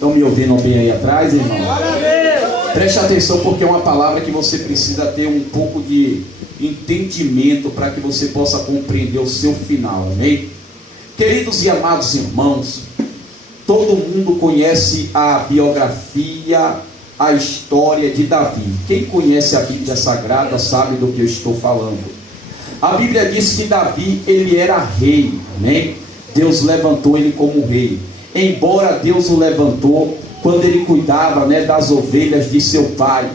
Estão me ouvindo bem aí atrás, irmão? Preste atenção, porque é uma palavra que você precisa ter um pouco de entendimento para que você possa compreender o seu final, amém? Queridos e amados irmãos, todo mundo conhece a biografia, a história de Davi. Quem conhece a Bíblia Sagrada sabe do que eu estou falando. A Bíblia diz que Davi, ele era rei, amém? Deus levantou ele como rei. Embora Deus o levantou quando ele cuidava, das ovelhas de seu pai.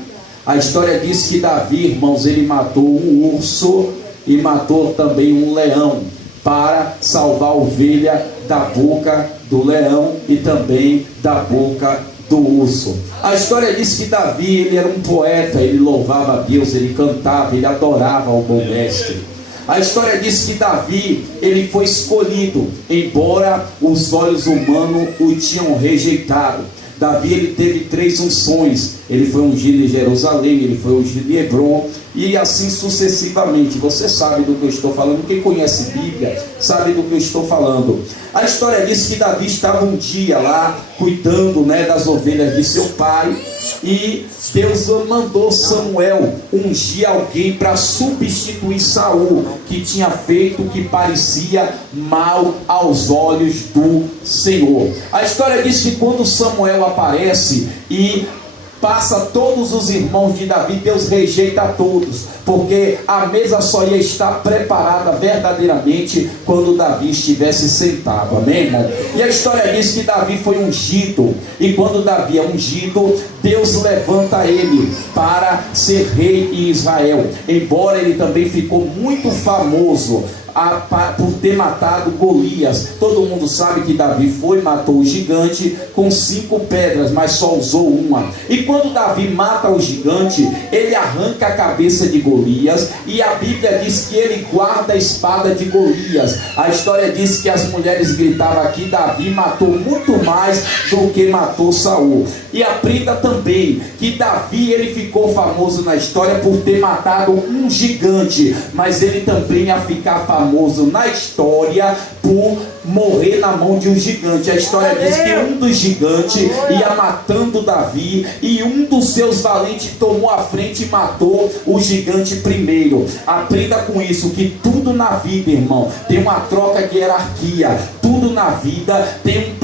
A história diz que Davi, irmãos, ele matou um urso e matou também um leão para salvar a ovelha da boca do leão e também da boca do urso. A história diz que Davi, ele era um poeta, ele louvava a Deus, ele cantava, ele adorava o bom mestre. A história diz que Davi, ele foi escolhido, embora os olhos humanos o tinham rejeitado. Davi, ele teve 3 unções. Ele foi ungido em Jerusalém, ele foi ungido em Hebron, e assim sucessivamente. Você sabe do que eu estou falando. Quem conhece Bíblia sabe do que eu estou falando. A história diz que Davi estava um dia lá cuidando, das ovelhas de seu pai, e Deus mandou Samuel ungir alguém para substituir Saul, que tinha feito o que parecia mal aos olhos do Senhor. A história diz que quando Samuel aparece e passa todos os irmãos de Davi, Deus rejeita a todos, porque a mesa só ia estar preparada verdadeiramente quando Davi estivesse sentado, amém, irmão? E a história diz que Davi foi ungido, e quando Davi é ungido, Deus levanta ele para ser rei em Israel, embora ele também ficou muito famoso por ter matado Golias. Todo mundo sabe que Davi matou o gigante com 5 pedras, mas só usou uma. E quando Davi mata o gigante, ele arranca a cabeça de Golias, e a Bíblia diz que ele guarda a espada de Golias. A história diz que as mulheres gritavam aqui: Davi matou muito mais do que matou Saul. E aprenda também que Davi, ele ficou famoso na história por ter matado um gigante, mas ele também ia ficar famoso na história por morrer na mão de um gigante. A história diz que um dos gigantes ia matando Davi, e um dos seus valentes tomou a frente e matou o gigante primeiro. Aprenda com isso, que tudo na vida, irmão, tem uma troca de hierarquia. Tudo na vida tem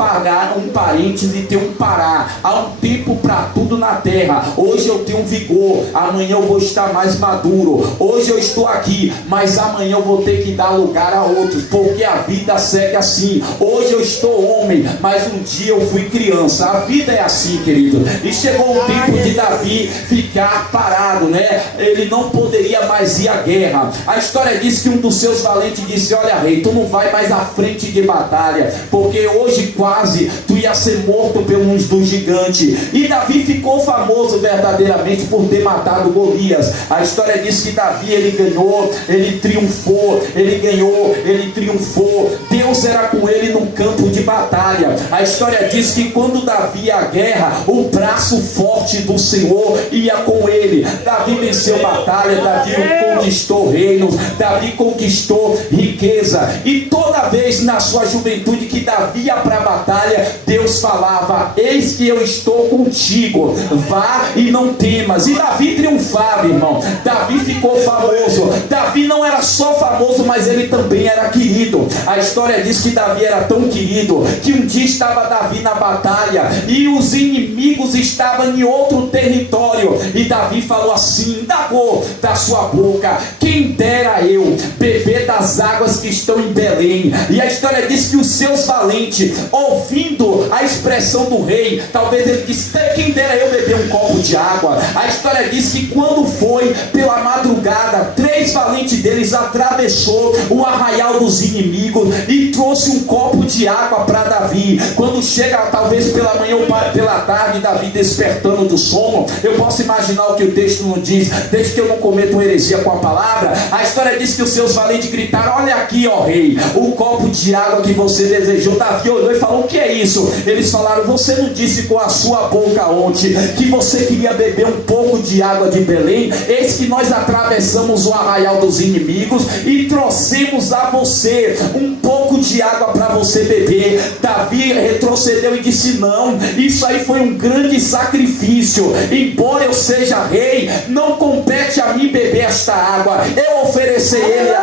um parênteses e tem um parar. Há um tempo para tudo na terra. Hoje eu tenho vigor, amanhã eu vou estar mais maduro. Hoje eu estou aqui, mas amanhã eu vou ter que dar lugar a outros, porque a vida segue assim. Hoje eu estou homem, mas um dia eu fui criança. A vida é assim, querido. E chegou o tempo de Davi ficar parado, Ele não poderia mais ir à guerra. A história diz que um dos seus valentes disse: olha, rei, tu não vai mais à frente de batalha, porque hoje quase tu ia ser morto por um dos gigantes. E Davi ficou famoso verdadeiramente por ter matado Golias. A história diz que Davi, ele ganhou, ele triunfou, ele ganhou, ele triunfou. Deus era com ele num campo de batalha. A história diz que quando Davi ia à guerra, o braço forte do Senhor ia com ele. Davi venceu batalha, Davi conquistou reinos, Davi conquistou riqueza. E toda vez na sua juventude que Davi ia para a batalha, Deus falava: eis que eu estou contigo, vá e não temas. E Davi triunfava, irmão. Davi ficou famoso. Davi não era só famoso, mas ele também era querido. A história diz que Davi era tão querido que um dia estava Davi na batalha e os inimigos estavam em outro território, e Davi falou assim: indagou da sua boca: quem dera eu beber das águas que estão em Belém. E a história diz que os seus valentes, ouvindo a expressão do rei, talvez ele disse: quem dera eu beber um copo de água. A história diz que quando foi pela madrugada, 3 valentes deles atravessou o arraial dos inimigos e trouxe um copo de água para Davi. Quando chega, talvez pela manhã ou pela tarde, Davi despertando do sono, eu posso imaginar o que o texto não diz, desde que eu não cometo uma heresia com a palavra. A história diz que os seus valentes gritaram: olha aqui, ó rei, o copo de água que você desejou. Davi olhou e falou: o que é isso? Eles falaram: você não disse com a sua boca ontem que você queria beber um pouco de água de Belém? Eis que nós atravessamos o arraial dos inimigos e trouxemos a você um pouco de água para você beber. Davi retrocedeu e disse: não, isso aí foi um grande sacrifício. Embora eu seja rei, não compete a mim beber esta água. Eu oferecer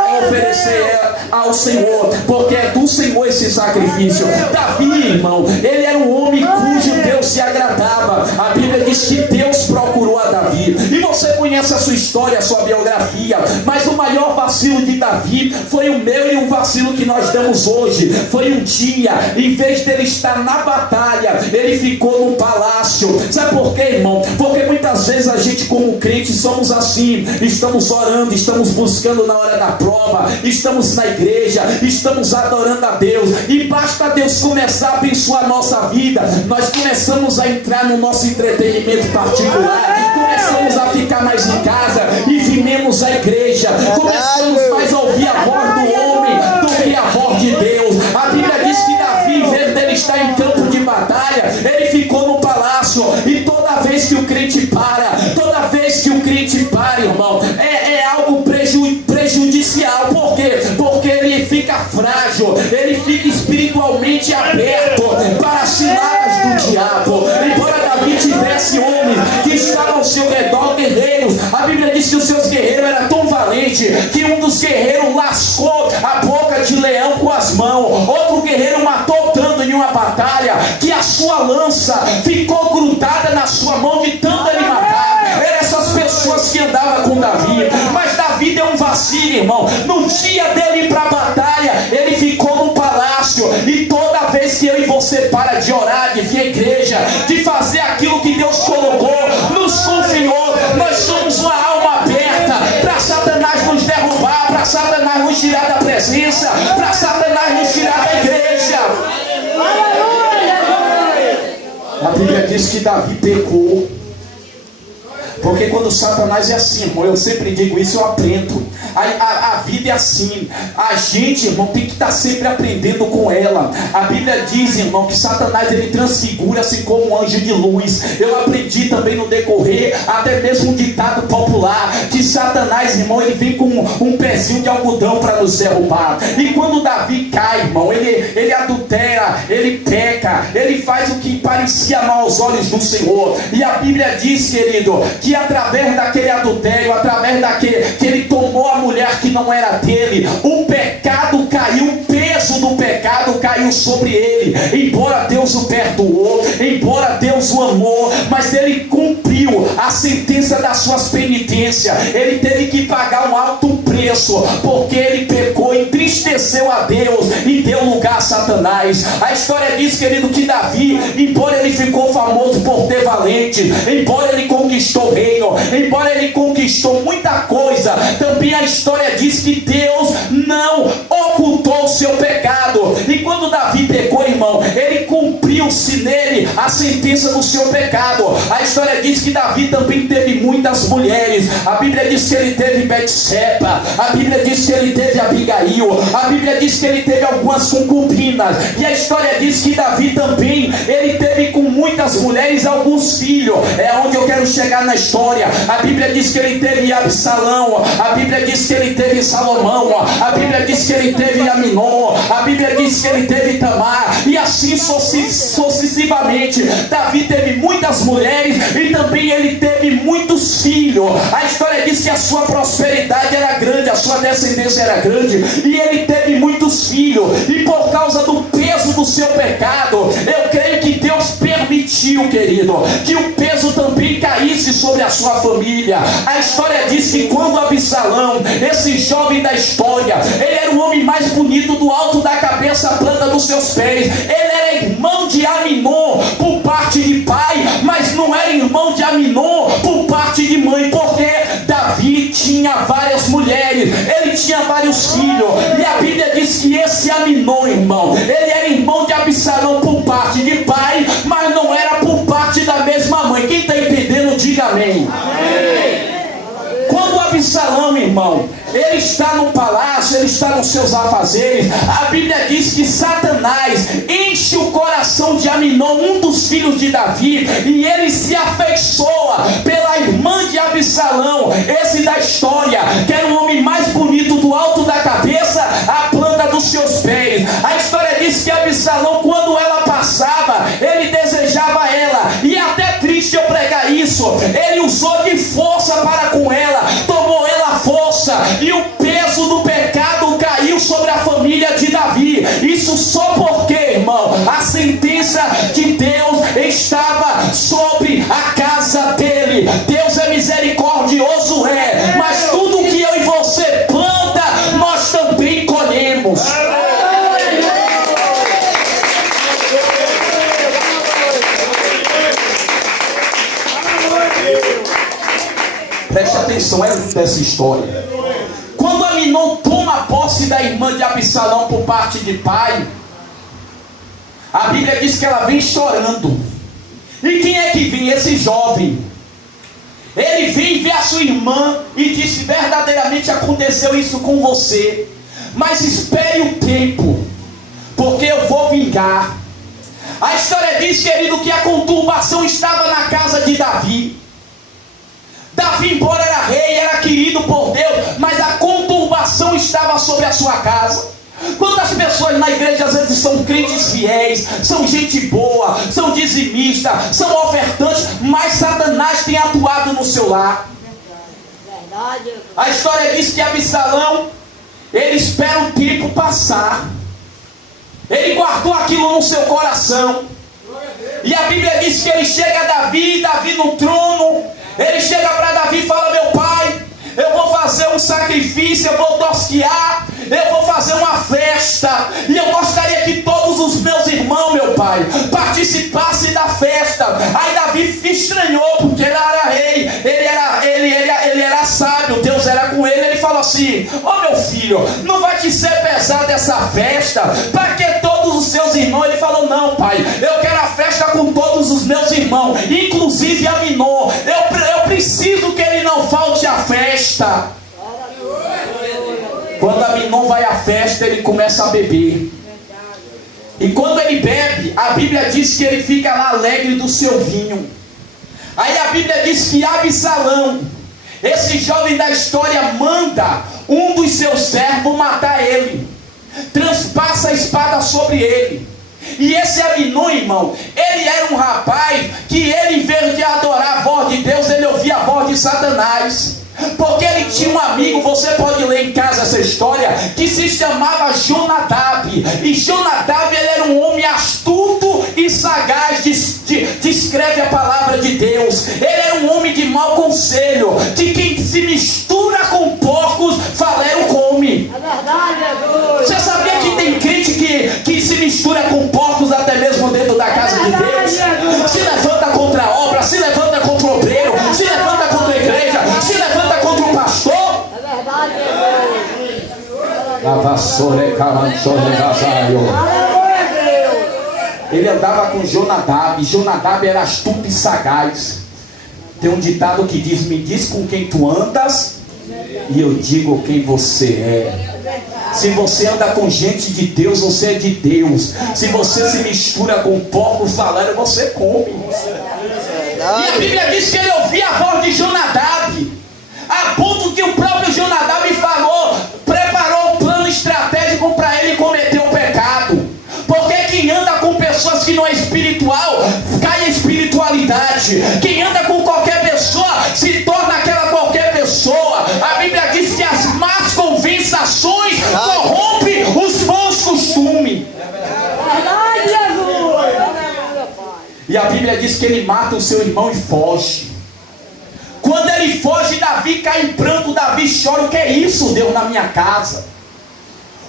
ao Senhor, porque é do Senhor esse sacrifício. Davi, irmão, ele era um homem cujo Deus se agradava. A Bíblia diz que Deus procurou a Davi. E você conhece a sua história, a sua biografia. Mas o maior vacilo de Davi foi o meu e o vacilo que nós damos hoje. Foi um dia, em vez dele estar na batalha, ele ficou no palácio. Sabe por quê, irmão? Porque muitas vezes a gente, como crente, somos assim. Estamos orando, estamos buscando na hora da prova, estamos na igreja, estamos adorando a Deus, e basta Deus começar a abençoar a nossa vida, nós começamos a entrar no nosso entretenimento particular, começamos a ficar mais em casa e vimemos a igreja, começamos mais a ouvir a voz do homem do que a voz de Deus. A Bíblia diz que Davi, em vez dele estar em campo de batalha, ele ficou no palácio. E toda vez que o crente para, irmão, é algo prejudicial. Por quê? Porque ele fica frágil, ele fica espiritualmente aberto para as ciladas do diabo. Embora Davi tivesse homens que estavam ao seu redor, guerreiros, a Bíblia diz que os seus guerreiros eram tão valentes que um dos guerreiros lascou a boca de leão com as mãos. Outro guerreiro matou tanto em uma batalha que a sua lança ficou grudada na sua mão de tanto ele matar. Eram essas pessoas que andavam com Davi. Mas Davi deu um vacilo, irmão. No dia dele ir para a batalha, ele ficou no palácio. E toda vez que eu e você para de orar, de vir à igreja, de fazer aquilo que Deus colocou, nos confiou, nós somos uma alma aberta para Satanás nos derrubar, para Satanás nos tirar da presença, para Satanás nos tirar da igreja. A Bíblia diz que Davi pecou. Porque quando Satanás é assim, irmão, eu sempre digo isso, eu aprendo. A vida é assim. A gente, irmão, tem que estar sempre aprendendo com ela. A Bíblia diz, irmão, que Satanás ele transfigura-se como um anjo de luz. Eu aprendi também no decorrer, até mesmo um ditado popular, que Satanás, irmão, ele vem com um pezinho de algodão para nos derrubar. E quando Davi cai, irmão, ele adultera, ele peca, ele faz o que parecia mal aos olhos do Senhor. E a Bíblia diz, querido, que através daquele adultério, através daquele que ele tomou a mulher que não era dele, o pecado caiu, o peso do pecado caiu sobre ele. Embora Deus o perdoou, embora Deus o amou, mas ele cumpriu a sentença das suas penitências. Ele teve que pagar um alto preço, porque ele pecou, entristeceu a Deus e deu lugar a Satanás. A história diz, querido, que Davi, embora ele ficou famoso por ter valente, embora ele conquistou o reino, embora ele conquistou muita coisa, também a história diz que Deus não ocultou o seu pecado. E quando Davi pecou, irmão, ele cumpriu-se nele a sentença do seu pecado. A história diz que Davi também teve muitas mulheres. A Bíblia diz que ele teve Betseba, a Bíblia diz que ele teve Abigail, a Bíblia diz que ele teve algumas concubinas. E a história diz que Davi também, ele teve com muitas mulheres alguns filhos. É onde eu quero chegar na história. A Bíblia diz que ele teve Absalão, a Bíblia diz que ele teve Salomão, a Bíblia diz que ele teve Aminon, a Bíblia diz que ele teve Tamar, e assim sucessivamente. Davi teve muitas mulheres e também ele teve muitos filhos. A história diz que a sua prosperidade era grande, a sua descendência era grande, e ele teve muitos filhos. E por causa do peso do seu pecado, eu creio que Deus permitiu, querido, que o peso também caísse sobre a sua família. A história diz que quando Absalão, esse jovem da história, ele era o homem mais bonito do alto da cabeça à planta dos seus pés. Ele era irmão de Aminon por parte de pai, mas não era irmão de Aminon por parte de mãe, porque Davi tinha várias mulheres, ele tinha vários filhos. E a Bíblia diz que esse Aminon, irmão, ele era irmão de Absalão por parte de pai, mas não era por parte da mesma mãe. Quem está entendendo, diga amém. Amém. Quando Absalão, irmão, ele está no palácio, ele está nos seus afazeres, a Bíblia diz que Satanás enche o coração de Aminon, um dos filhos de Davi, e ele se afeiçoa pela irmã de Absalão, esse da história, que era o homem mais bonito do alto da cabeça à planta dos seus pés. A isso, ele usou de força para com ela, tomou ela a força, e o peso do pecado caiu sobre a família de Davi. Isso só porque, irmão, a sentença de Deus estava sobre a casa dele. Deus é misericordioso, mas tudo que eu e você planta, nós também colhemos. Preste atenção, é linda essa história. Quando Aminon toma posse da irmã de Absalão por parte de pai, a Bíblia diz que ela vem chorando. E quem é que vem? Esse jovem. Ele vem ver a sua irmã e disse: verdadeiramente aconteceu isso com você, mas espere o tempo, porque eu vou vingar. A história diz, querido, que a conturbação estava na casa de Davi. Davi, embora era rei, era querido por Deus, mas a conturbação estava sobre a sua casa. Quantas pessoas na igreja às vezes são crentes fiéis, são gente boa, são dizimistas, são ofertantes, mas Satanás tem atuado no seu lar. A história diz que Absalão, ele espera o tempo passar, ele guardou aquilo no seu coração, e a Bíblia diz que ele chega a Davi no trono. Ele chega para Davi e fala: meu pai, eu vou fazer um sacrifício, eu vou tosquear, eu vou fazer uma festa, e eu gostaria que todos os meus irmãos, meu pai, participassem da festa. Aí Davi estranhou, porque ele era rei, ele era sábio, Deus era com ele. Ele falou assim: ô meu filho, não vai te ser pesado essa festa? Para que todos os seus irmãos? Ele falou: não, pai, eu quero a festa com todos os meus irmãos, inclusive Aminon. Eu preciso que ele não falte a festa. Quando Aminon vai à festa, ele começa a beber. E quando ele bebe, a Bíblia diz que ele fica lá alegre do seu vinho. Aí a Bíblia diz que Absalão, esse jovem da história, manda um dos seus servos matar ele, transpassa a espada sobre ele. E esse Aminon, irmão, ele era um rapaz que ele, em vez de adorar a voz de Deus, ele ouvia a voz de Satanás. Porque ele tinha um amigo, você pode ler em casa essa história, que se chamava Jonadab. E Jonadab, ele era um homem astuto e sagaz, descreve a palavra de Deus. Ele era um homem de mau conselho, de quem se mistura com porcos, faleiro come. É verdade, Jesus. Você sabia que tem crente que se mistura com porcos até mesmo dentro da casa de Deus? Se levanta contra a obra, se levanta contra o obreiro, se levanta contra a igreja, se levanta contra o pastor. É verdade, Jesus. Ele andava com Jonadab. Jonadab era astuto e sagaz. Tem um ditado que diz: me diz com quem tu andas e eu digo quem você é. Se você anda com gente de Deus, você é de Deus. Se você se mistura com porcos falaram, você come. E a Bíblia diz que ele ouvia a voz de Jonadab, a ponto que o próprio Jonadab preparou um plano estratégico para ele cometer o pecado. Porque quem anda com pessoas que não é espiritual, cai em espiritualidade. Quem anda com qualquer pessoa, se torna aquela qualquer pessoa. A Bíblia diz que as más conversações corrompem os bons costumes. Verdade, Jesus. E a Bíblia diz que ele mata o seu irmão e foge. Quando ele foge, Davi cai em pranto. Davi chora: o que é isso, Deus, na minha casa?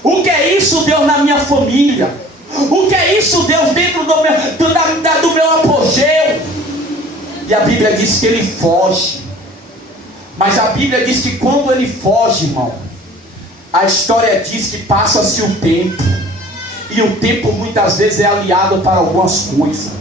O que é isso, Deus, na minha família? O que é isso, Deus, dentro do meu apogeu? E a Bíblia diz que ele foge. Mas a Bíblia diz que quando ele foge, irmão, a história diz que passa-se o tempo. E o tempo muitas vezes é aliado para algumas coisas.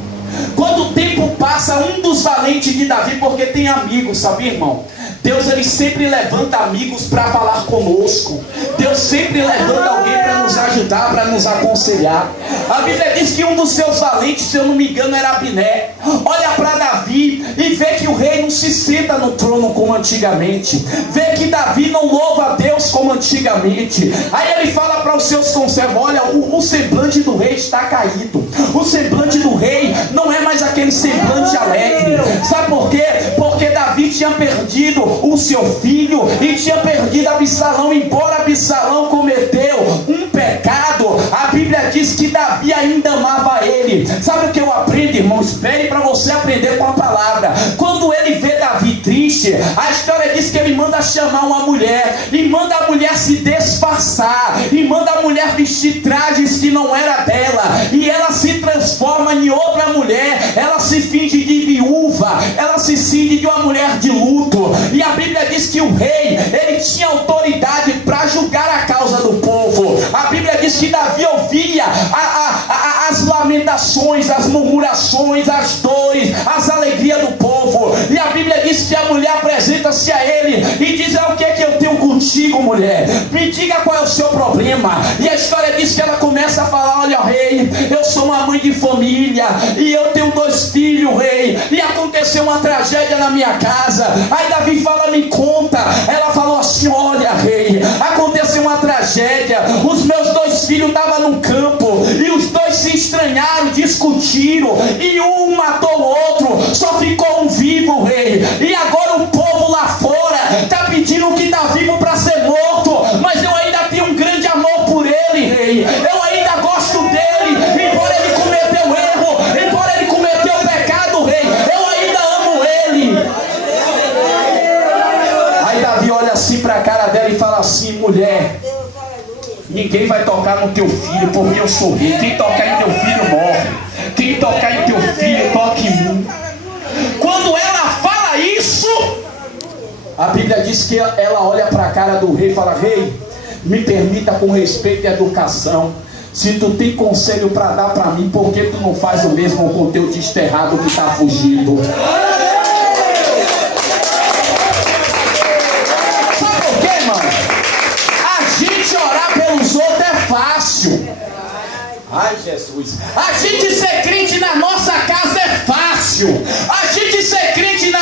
Quando o tempo passa, um dos valentes de Davi, porque tem amigos, sabia, irmão? Deus, ele sempre levanta amigos para falar conosco. Deus sempre levanta alguém para nos ajudar, para nos aconselhar. A Bíblia diz que um dos seus valentes, se eu não me engano, era Abiné. Olha para Davi e vê que o rei não se senta no trono como antigamente, vê que Davi não louva a Deus como antigamente. Aí ele fala para os seus conservos: olha, o semblante do rei está caído, o semblante do rei não é mais aquele semblante alegre. Sabe por quê? Porque Davi tinha perdido o seu filho e tinha perdido Absalão. Embora Absalão cometeu um pecado, a Bíblia diz que Davi ainda amava ele. Sabe o que eu aprendo, irmão? Espere para você aprender com a palavra. Quando ele vê Davi triste, a história diz que ele manda chamar uma mulher, e manda a mulher se disfarçar, e manda a mulher vestir trajes que não era dela, e ela se transforma em outra mulher. Ela se finge de viúva, ela se finge de uma mulher de luto. E a Bíblia diz que o rei, ele tinha autoridade para julgar a causa do povo. A Bíblia diz que Davi ouvia as lamentações, as murmurações, as dores, as alegrias do povo. E a Bíblia diz que a mulher apresenta-se a ele e diz: o que é que eu tenho contigo, mulher? Me diga qual é o seu problema. E a história diz que ela começa a falar: olha, rei, eu sou uma mãe de família e eu tenho 2 filhos, rei, e aconteceu uma tragédia na minha casa. Aí Davi fala: me conta. Ela falou assim: olha, rei, aconteceu uma tragédia, os meus 2 filhos estavam no campo e os 2 se estranharam, discutiram, e um matou o outro, só ficou um vivo, rei. E agora o povo lá fora está pedindo que está vivo para ser morto, mas eu ainda tenho um grande amor por ele, rei. Eu ainda gosto dele, embora ele cometeu erro, embora ele cometeu pecado, rei, eu ainda amo ele. Aí Davi olha assim para a cara dela e fala assim: mulher, ninguém vai tocar no teu filho, porque eu sou rei. Quem tocar em teu filho morre. Quem tocar em teu filho, toca em mim. Quando ela fala isso, a Bíblia diz que ela olha para a cara do rei e fala: rei, me permita com respeito e educação, se tu tem conselho para dar para mim, por que tu não faz o mesmo com o teu desterrado que está fugindo? Sabe por quê, irmão? A gente orar pelos outros é fácil. Ai, Jesus. A gente ser crente na nossa casa é fácil. A gente ser crente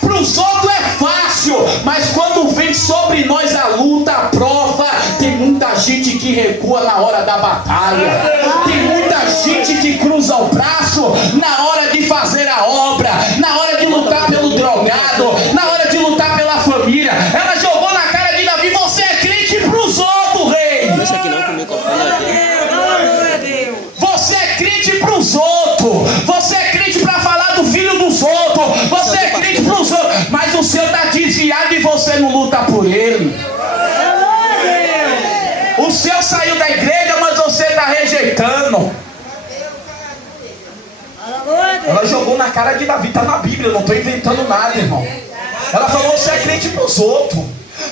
para os outros é fácil. Mas quando vem sobre nós a luta, a prova, tem muita gente que recua na hora da batalha. Tem muita gente que cruza o braço na hora de fazer a obra, na hora de lutar pelo drogado, na hora de lutar pela família. Ela jogou na cara de Davi: você é crente para os outros, rei. Deixa aqui não, que o microfone é aqui. Você é crente para os outros. Você é crente para falar do filho dos outros. Você é crente para os outros. Mas o seu está desviado e você não luta por ele. O seu saiu da igreja, mas você está rejeitando. Ela jogou na cara de Davi. Está na Bíblia, eu não estou inventando nada, irmão. Ela falou: você é crente para os outros.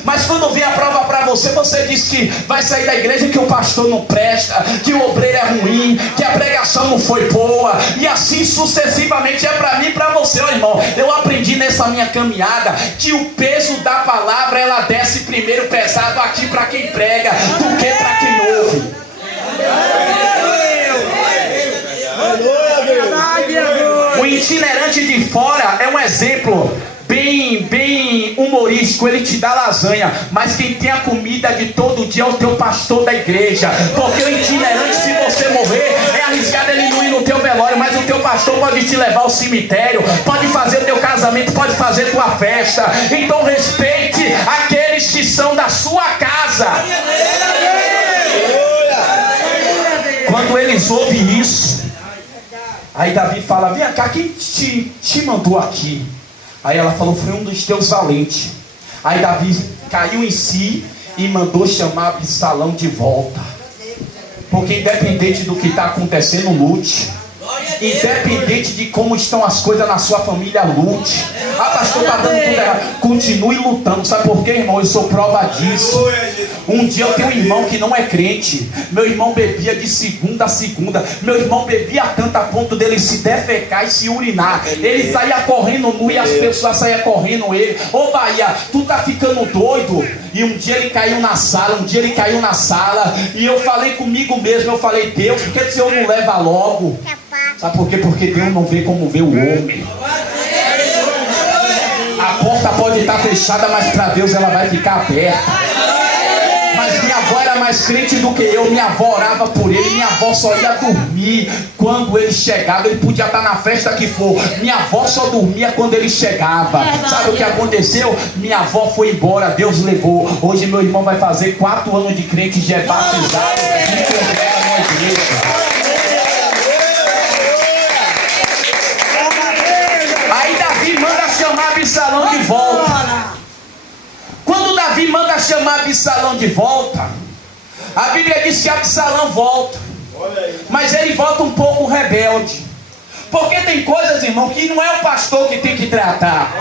Mas quando vem a prova para você, você diz que vai sair da igreja, que o pastor não presta, que o obreiro é ruim, que a pregação não foi boa, e assim sucessivamente. É para mim e para você, ó, irmão. Eu aprendi nessa minha caminhada que o peso da palavra, ela desce primeiro pesado aqui para quem prega do que para quem ouve. O itinerante de fora é um exemplo bem humorístico. Ele te dá lasanha, mas quem tem a comida de todo dia é o teu pastor da igreja. Porque o itinerante, se você morrer, é arriscado ele não ir no teu velório, mas o teu pastor pode te levar ao cemitério, pode fazer o teu casamento, pode fazer tua festa. Então respeite aqueles que são da sua casa. Quando eles ouvem isso, aí Davi fala: vem cá, quem te mandou aqui? Aí ela falou: foi um dos teus valentes. Aí Davi caiu em si e mandou chamar Absalão de volta. Porque independente do que está acontecendo, lute. Independente de como estão as coisas na sua família, lute. Ah, pastor, está dando tudo errado. Continue lutando. Sabe por quê, irmão? Eu sou prova disso. Um dia eu tenho um irmão que não é crente. Meu irmão bebia de segunda a segunda. Meu irmão bebia tanto a ponto dele se defecar e se urinar. Ele saía correndo nu e as pessoas saíam correndo ele. Ô Bahia, tu tá ficando doido? E um dia ele caiu na sala. E eu falei comigo mesmo. Eu falei: Deus, por que o Senhor não leva logo? Sabe por quê? Porque Deus não vê como vê o homem. A porta pode estar fechada, mas para Deus ela vai ficar aberta. Mas minha avó era mais crente do que eu. Minha avó orava por ele. Minha avó só ia dormir quando ele chegava. Ele podia estar na festa que for. Minha avó só dormia quando ele chegava. Sabe o que aconteceu? Minha avó foi embora, Deus levou. Hoje meu irmão vai fazer 4 anos de crente, já é batizado e congrega numa igreja. Aí Davi manda chamar Absalão de volta. Quando Davi manda chamar Absalão de volta, a Bíblia diz que Absalão volta, mas ele volta um pouco rebelde. Porque tem coisas, irmão, que não é o pastor que tem que tratar.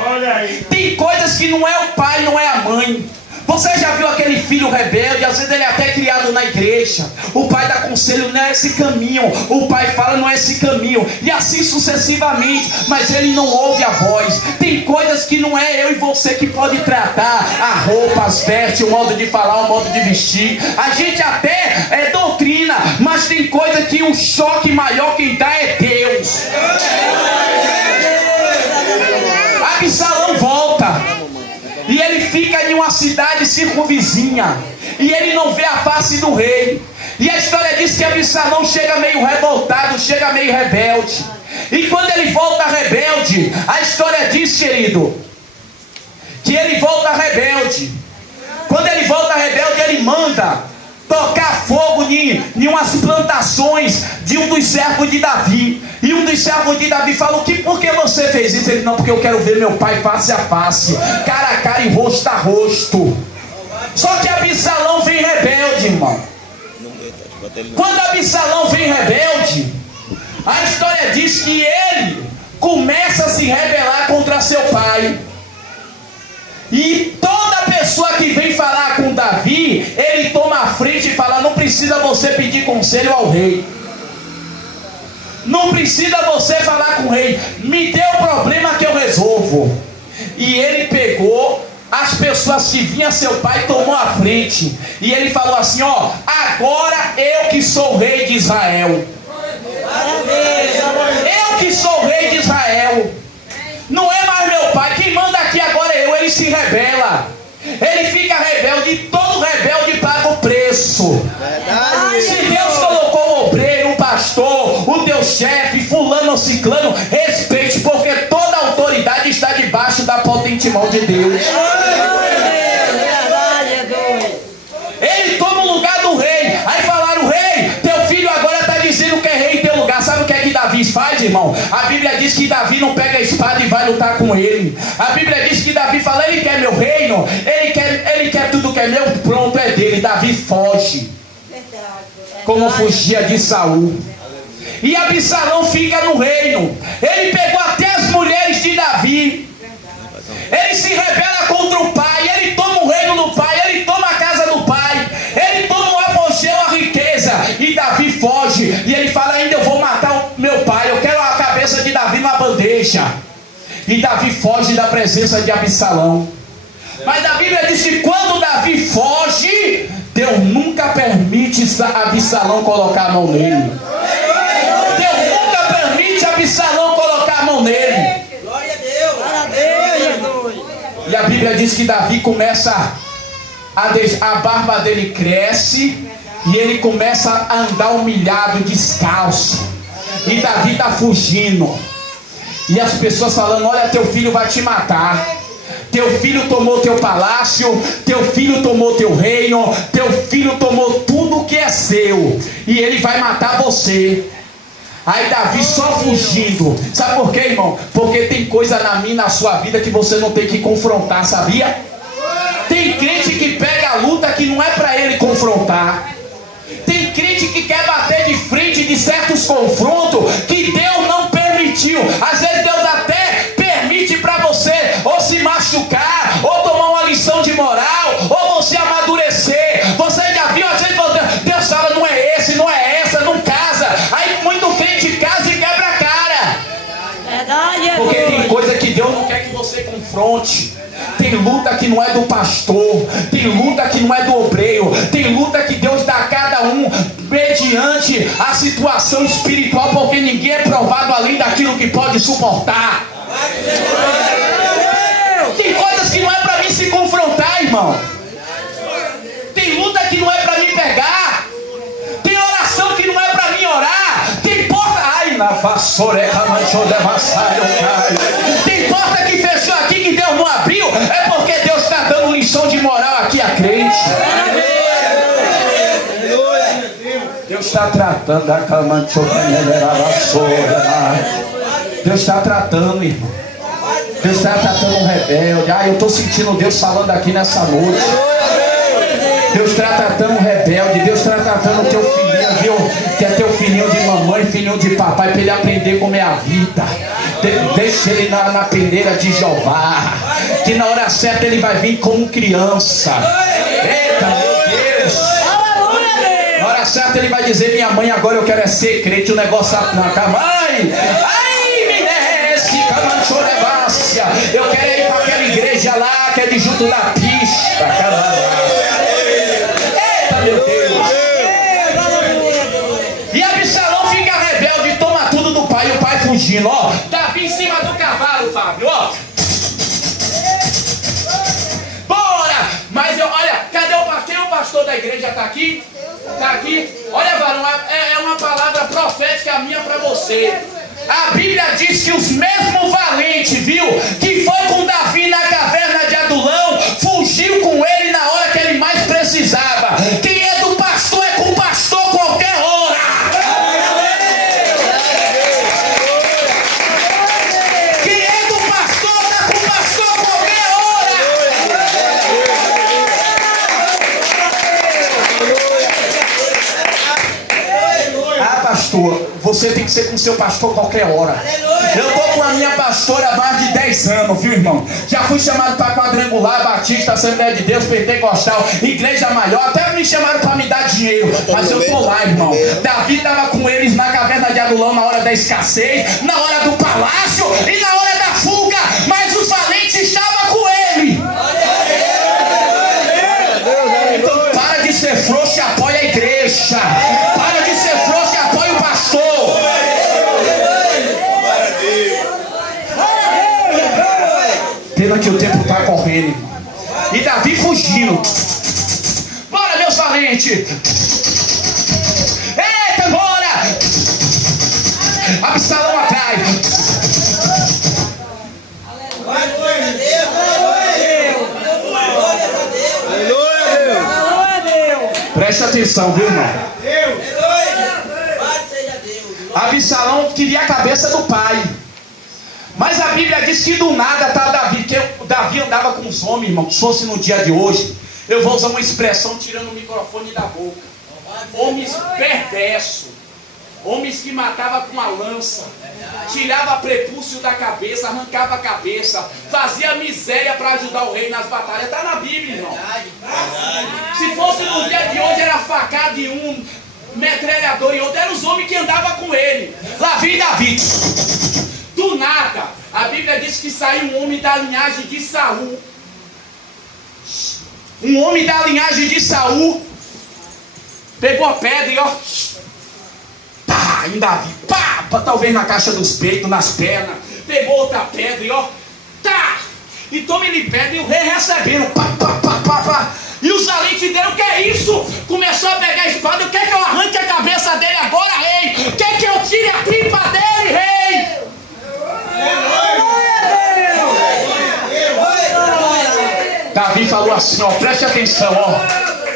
Tem coisas que não é o pai, não é a mãe. Você já viu aquele filho rebelde? Às vezes ele é até criado na igreja. O pai dá conselho, não é esse caminho. O pai fala, não é esse caminho. E assim sucessivamente. Mas ele não ouve a voz. Tem coisas que não é eu e você que pode tratar. A roupa, as vestes, o modo de falar, o modo de vestir. A gente até é doutrina. Mas tem coisa que o choque maior quem dá é Deus. Absalão volta. E ele fica em uma cidade circunvizinha. E ele não vê a face do rei. E a história diz que Absalão chega meio revoltado, chega meio rebelde. E quando ele volta rebelde, a história diz, querido, que ele volta rebelde. Quando ele volta rebelde, ele manda tocar fogo em umas plantações de um dos servos de Davi. E um dos servos de Davi fala: por que você fez isso? Ele: não, porque eu quero ver meu pai face a face, cara a cara e rosto a rosto. Só que Absalão vem rebelde, irmão. Quando Absalão vem rebelde, a história diz que ele começa a se rebelar contra seu pai. E toda pessoa que vem falar com Davi, ele toma a frente e fala: não precisa você pedir conselho ao rei. Não precisa você falar com o rei. Me dê o problema que eu resolvo. E ele pegou as pessoas que vinham seu pai, tomou a frente. E ele falou assim: ó, agora eu que sou o rei de Israel. Eu que sou o rei de Israel. Não é mais meu pai, quem manda aqui agora é eu. Ele se rebela. Ele fica rebelde, e todo rebelde paga o preço. Se Deus colocou o obreiro, o pastor, o teu chefe, fulano ou ciclano, respeite, porque toda autoridade está debaixo da potente mão de Deus. Ele toma o lugar do rei. Aí falaram: rei, teu filho agora está dizendo que é rei em teu lugar. Sabe o que é que Davi faz, irmão? A Bíblia diz que Davi não pega a espada e vai lutar com ele. A Bíblia diz que Davi fala: ele quer meu reino, ele quer tudo que é meu, pronto, é dele. Davi foge, como fugia de Saul. E Absalão fica no reino. Ele pegou até as mulheres de Davi. Ele se rebela contra o pai. Ele toma o reino do pai. Ele toma a casa do pai. Ele toma o apogeu, a riqueza. E Davi foge. E ele fala: ainda eu vou matar o meu pai. Eu quero a cabeça de Davi numa bandeja. E Davi foge da presença de Absalão. Mas a Bíblia diz que quando Davi foge, Deus nunca permite Absalão colocar a mão nele. Deus nunca permite Absalão colocar a mão nele. Glória a Deus. E a Bíblia diz que Davi começa a barba dele cresce. E ele começa a andar humilhado, descalço. E Davi está fugindo. E as pessoas falando: olha, teu filho vai te matar. Teu filho tomou teu palácio, teu filho tomou teu reino, teu filho tomou tudo que é seu, e ele vai matar você. Aí Davi só fugindo. Sabe por quê, irmão? Porque tem coisa na minha, na sua vida, que você não tem que confrontar, sabia? Tem crente que pega a luta que não é para ele confrontar. Tem crente que quer bater de frente de certos confrontos que Deus não permitiu. Às vezes Deus até permite para você ou se machucar, ou tomar uma lição de moral, ou você amadurecer. Você já viu, às vezes Deus fala: não é esse, não é essa, não casa. Aí muito crente casa e quebra a cara. Porque tem coisa que Deus não quer que você confronte. Tem luta que não é do pastor, tem luta que não é do obreiro, tem luta que Deus dá a cada um mediante a situação espiritual, porque ninguém é provado além daquilo que pode suportar. Tem coisas irmão. Tem luta que não é para mim pegar. Tem oração que não é para mim orar. Tem porta... Ai, na vassoura, tem porta que fechou aqui que Deus não abriu. É porque Deus está dando lição de moral aqui a crente. Deus está tratando a cama. Deus está tratando, irmão. Deus está tratando um rebelde. Eu estou sentindo Deus falando aqui nessa noite. Deus está tratando um rebelde. Deus está tratando o teu filhinho, viu? Que é teu filhinho de mamãe, filhinho de papai, para ele aprender como é a vida. Deixa ele na peneira de Jeová, que na hora certa ele vai vir como criança. Eita, meu Deus! Na hora certa ele vai dizer: minha mãe, agora eu quero é ser crente. O negócio na mãe. Ai, me desce, camanchorevácia. Eu quero ir para aquela igreja lá que é de junto da pista. Eita, meu Deus! E Absalão fica rebelde, toma tudo do pai. E o pai fugindo, ó. Davi em cima do cavalo, Fábio, ó. Bora! Mas olha, cadê o pastor da igreja? Tá aqui? Tá aqui? Olha, varão, é uma palavra profética minha para você. A Bíblia diz que os mesmos valentes, viu? Que foi com Davi na caverna de Adulão, fugiu com ele na hora que ele mais precisava. Quem é do pastor é com o pastor qualquer hora. Quem é do pastor tá com o pastor qualquer hora. Ah, pastor, você tem que ser com seu pastor qualquer hora. Eu tô com a minha pastora há mais de 10 anos, viu, irmão? Já fui chamado para quadrangular, batista, Assembleia de Deus, pentecostal, igreja maior. Até me chamaram para me dar dinheiro. Mas eu tô lá, irmão. Davi estava com eles na caverna de Adulão na hora da escassez, na hora do palácio e na hora da fuga. Mas os valentes estavam com ele. Então para de ser frouxo e apoia a igreja. Para de ser frouxo e apoia o pastor. Pena que o tempo está correndo, irmão. E Davi fugindo. Bora, meus valentes. Eita, bora. Absalão atrás. Glória a Deus. Presta atenção, viu, irmão? Absalão queria a cabeça do pai. Mas a Bíblia diz que do nada tá Davi, que Davi andava com os homens, irmão. Se fosse no dia de hoje, eu vou usar uma expressão tirando o microfone da boca. Homens perversos, homens que matavam com a lança, tirava prepúcio da cabeça, arrancava a cabeça, fazia miséria para ajudar o rei nas batalhas. Está na Bíblia, irmão. Se fosse no dia de hoje, era facada de um, metralhador e outro. Eram os homens que andavam com ele. Lá vem Davi. Do nada, a Bíblia diz que saiu um homem da linhagem de Saul. Um homem da linhagem de Saul pegou a pedra e ó, pá, em Davi, pá, talvez na caixa dos peitos, nas pernas. Pegou outra pedra e ó, tá, e tome-lhe pedra. E o rei recebendo, pá, pá, pá, pá, pá. E os valentes deram: o que é isso? Começou a pegar a espada. Quer que eu arranque a cabeça dele agora, rei? Quer que eu tire a tripa dele, rei? Davi falou assim, ó, preste atenção, ó.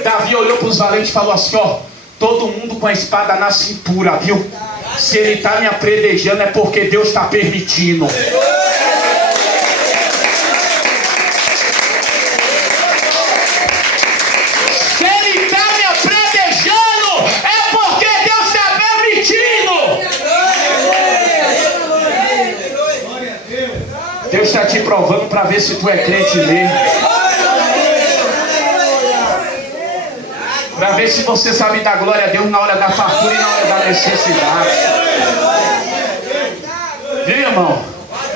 Davi olhou para os valentes e falou assim, ó: todo mundo com a espada na cintura, viu? Se ele está me apredejando é porque Deus está permitindo. Se ele está me apredejando é porque Deus está permitindo. Deus está te provando para ver se tu é crente mesmo. Para ver se você sabe dar glória a Deus na hora da fartura e na hora da necessidade. Viu, irmão?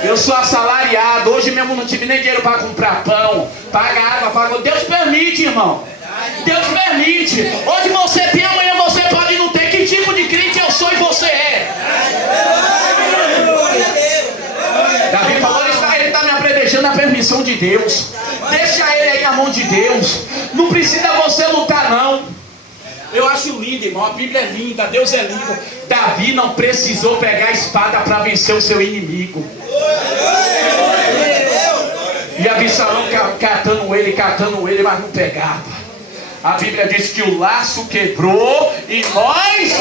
Eu sou assalariado. Hoje mesmo não tive nem dinheiro para comprar pão, pagar água, pagar. Deus permite, irmão. Deus permite. Hoje você tem, amanhã você pode não ter. Que tipo de crente eu sou e você é? Davi falou: ele está me apredejando na permissão de Deus. Deixa ele aí na mão de Deus. Não precisa você lutar, não. Eu acho lindo, irmão. A Bíblia é linda, Deus é lindo. Davi não precisou pegar a espada para vencer o seu inimigo. E Absalão catando ele, mas não pegava. A Bíblia diz que o laço quebrou e nós